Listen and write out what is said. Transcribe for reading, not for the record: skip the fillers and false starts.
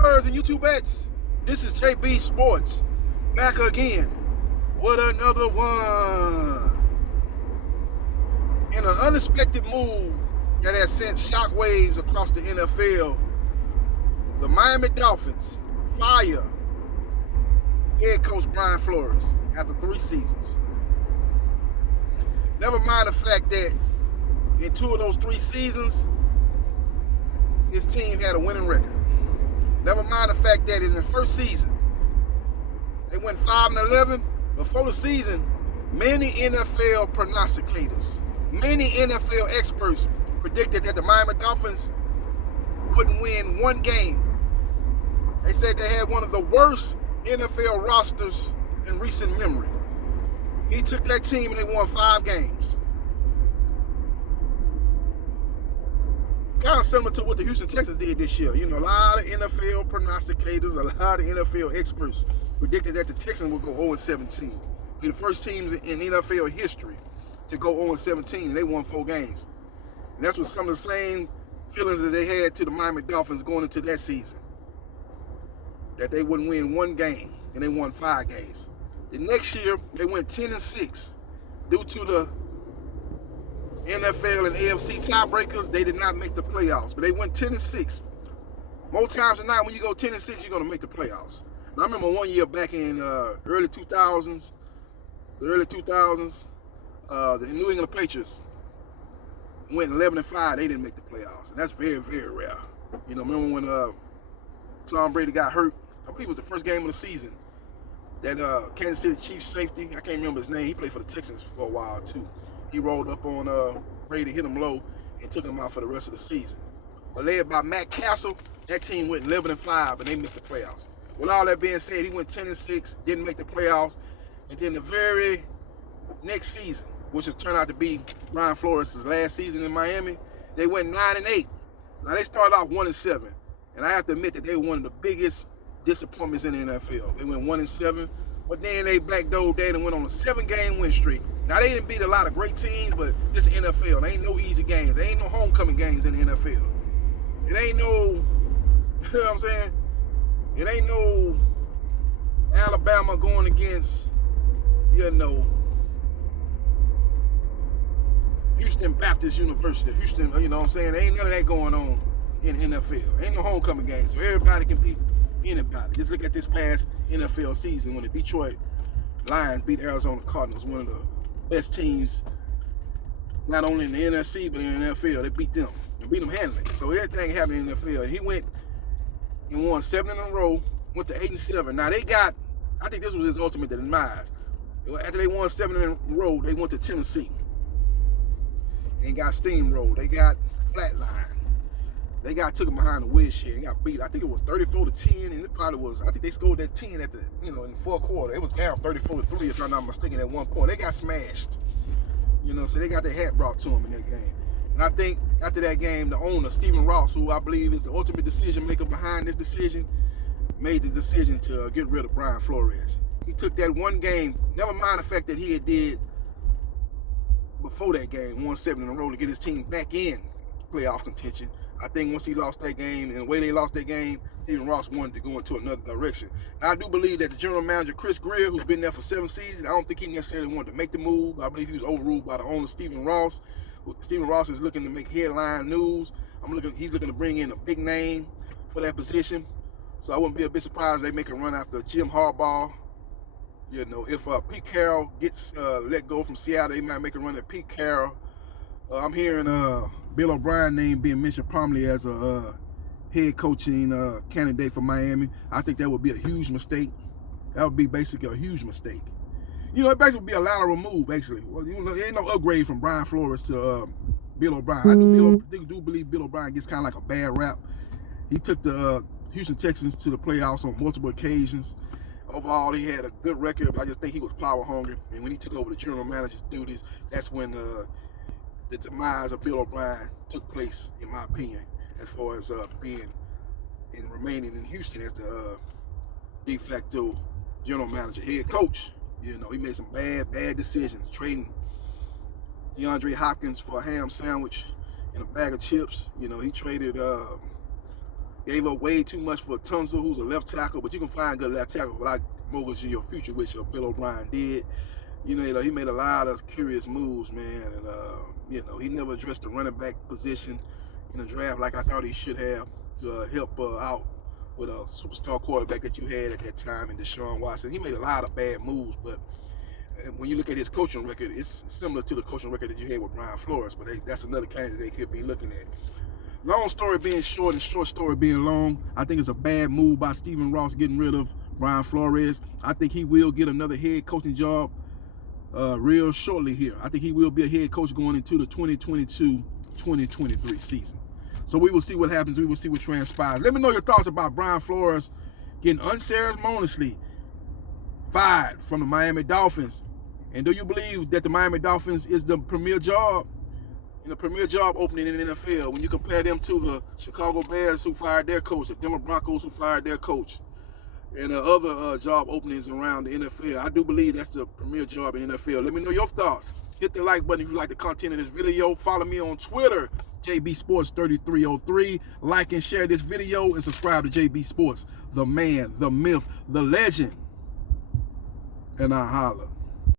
YouTubers and YouTubettes, this is JBsports, back again with another one. In an unexpected move that has sent shockwaves across the NFL, the Miami Dolphins fire head coach Brian Flores after 3 seasons. Never mind the fact that in 2 of those 3 seasons, his team had a winning record. Never mind the fact that in the first season, they went 5-11. Before the season, many NFL prognosticators, many NFL experts predicted that the Miami Dolphins wouldn't win one game. They said they had one of the worst NFL rosters in recent memory. He took that team and they won 5 games. Kind of similar to what the Houston Texans did this year. You know, a lot of NFL prognosticators, a lot of NFL experts predicted that the Texans would go 0-17. Be the first teams in NFL history to go 0-17, and they won 4 games. And that's what some of the same feelings that they had to the Miami Dolphins going into that season. That they wouldn't win one game, and they won 5 games. The next year, they went 10-6. Due to the NFL and AFC tiebreakers, they did not make the playoffs, but they went 10-6. Most times than not, when you go 10-6, you're going to make the playoffs. And I remember one year back in early 2000s, the New England Patriots went 11-5. They didn't make the playoffs, and that's very, very rare. You know, remember when Tom Brady got hurt? I believe it was the first game of the season. That Kansas City Chiefs safety, I can't remember his name. He played for the Texans for a while too. He rolled up on Brady, hit him low, and took him out for the rest of the season. But led by Matt Castle, that team went 11-5, and they missed the playoffs. With all that being said, he went 10-6, didn't make the playoffs, and then the very next season, which has turned out to be Brian Flores' last season in Miami, they went 9-8. Now they started off 1-7, and I have to admit that they were one of the biggest disappointments in the NFL. They went 1-7, but then they backdoored that and went on a 7-game win streak. Now they didn't beat a lot of great teams, but this is NFL. There ain't no easy games. There ain't no homecoming games in the NFL. It ain't no, you know what I'm saying? It ain't no Alabama going against, you know, Houston Baptist University. Houston, you know what I'm saying? There ain't none of that going on in the NFL. Ain't no homecoming games, so everybody can beat anybody. Just look at this past NFL season when the Detroit Lions beat Arizona Cardinals, one of the best teams, not only in the NFC, but in the NFL. They beat them and beat them handily. So everything happened in the NFL. He went and won 7 in a row, went to 8-7. Now they got, I think this was his ultimate demise. After they won 7 in a row, they went to Tennessee and got steamrolled. They got flatlined. They took him behind the woodshed and got beat. I think it was 34-10, and it probably was. I think they scored that 10 at the, in the fourth quarter. It was down 34-3, if I'm not mistaken, at one point. They got smashed. You know, so they got their hat brought to them in that game. And I think after that game, the owner, Stephen Ross, who I believe is the ultimate decision maker behind this decision, made the decision to get rid of Brian Flores. He took that one game, never mind the fact that he had did before that game, won 7 in a row to get his team back in playoff contention. I think once he lost that game, and the way they lost that game, Stephen Ross wanted to go into another direction. Now, I do believe that the general manager, Chris Greer, who's been there for 7 seasons, I don't think he necessarily wanted to make the move. I believe he was overruled by the owner, Stephen Ross. Stephen Ross is looking to make headline news. He's looking to bring in a big name for that position. So I wouldn't be a bit surprised if they make a run after Jim Harbaugh. You know, if Pete Carroll gets let go from Seattle, they might make a run at Pete Carroll. I'm hearing Bill O'Brien name being mentioned prominently as a head coaching candidate for Miami. I think that would be a huge mistake. That would be basically a huge mistake. You know, it basically would be a lateral move, basically. Well, you know, there ain't no upgrade from Brian Flores to Bill O'Brien. I do believe Bill O'Brien gets kind of like a bad rap. He took the Houston Texans to the playoffs on multiple occasions. Overall, he had a good record, but I just think he was power hungry. And when he took over the general manager's duties, that's when the demise of Bill O'Brien took place, in my opinion, as far as being and remaining in Houston as the de facto general manager, head coach. You know, he made some bad decisions, trading DeAndre Hopkins for a ham sandwich and a bag of chips. You know, he traded Gave up way too much for Tunzel, who's a left tackle, but you can find good left tackle without mortgaging your future, which Bill O'Brien did. You know, he made a lot of curious moves, man, and you know, he never addressed the running back position in the draft like I thought he should have to help out with a superstar quarterback that you had at that time in Deshaun Watson. He made a lot of bad moves, but when you look at his coaching record, it's similar to the coaching record that you had with Brian Flores, but that's another candidate they could be looking at. Long story being short and short story being long, I think it's a bad move by Stephen Ross getting rid of Brian Flores. I think he will get another head coaching job real shortly here. I think he will be a head coach going into the 2022-2023 season. So we will see what happens. We will see what transpires. Let me know your thoughts about Brian Flores getting unceremoniously fired from the Miami Dolphins. And do you believe that the Miami Dolphins is the premier job opening in the NFL when you compare them to the Chicago Bears who fired their coach, the Denver Broncos who fired their coach, and other job openings around the NFL? I do believe that's the premier job in the NFL. Let me know your thoughts. Hit the like button if you like the content of this video. Follow me on Twitter, JBsports3303. Like and share this video and subscribe to JB Sports, the man, the myth, the legend. And I holla.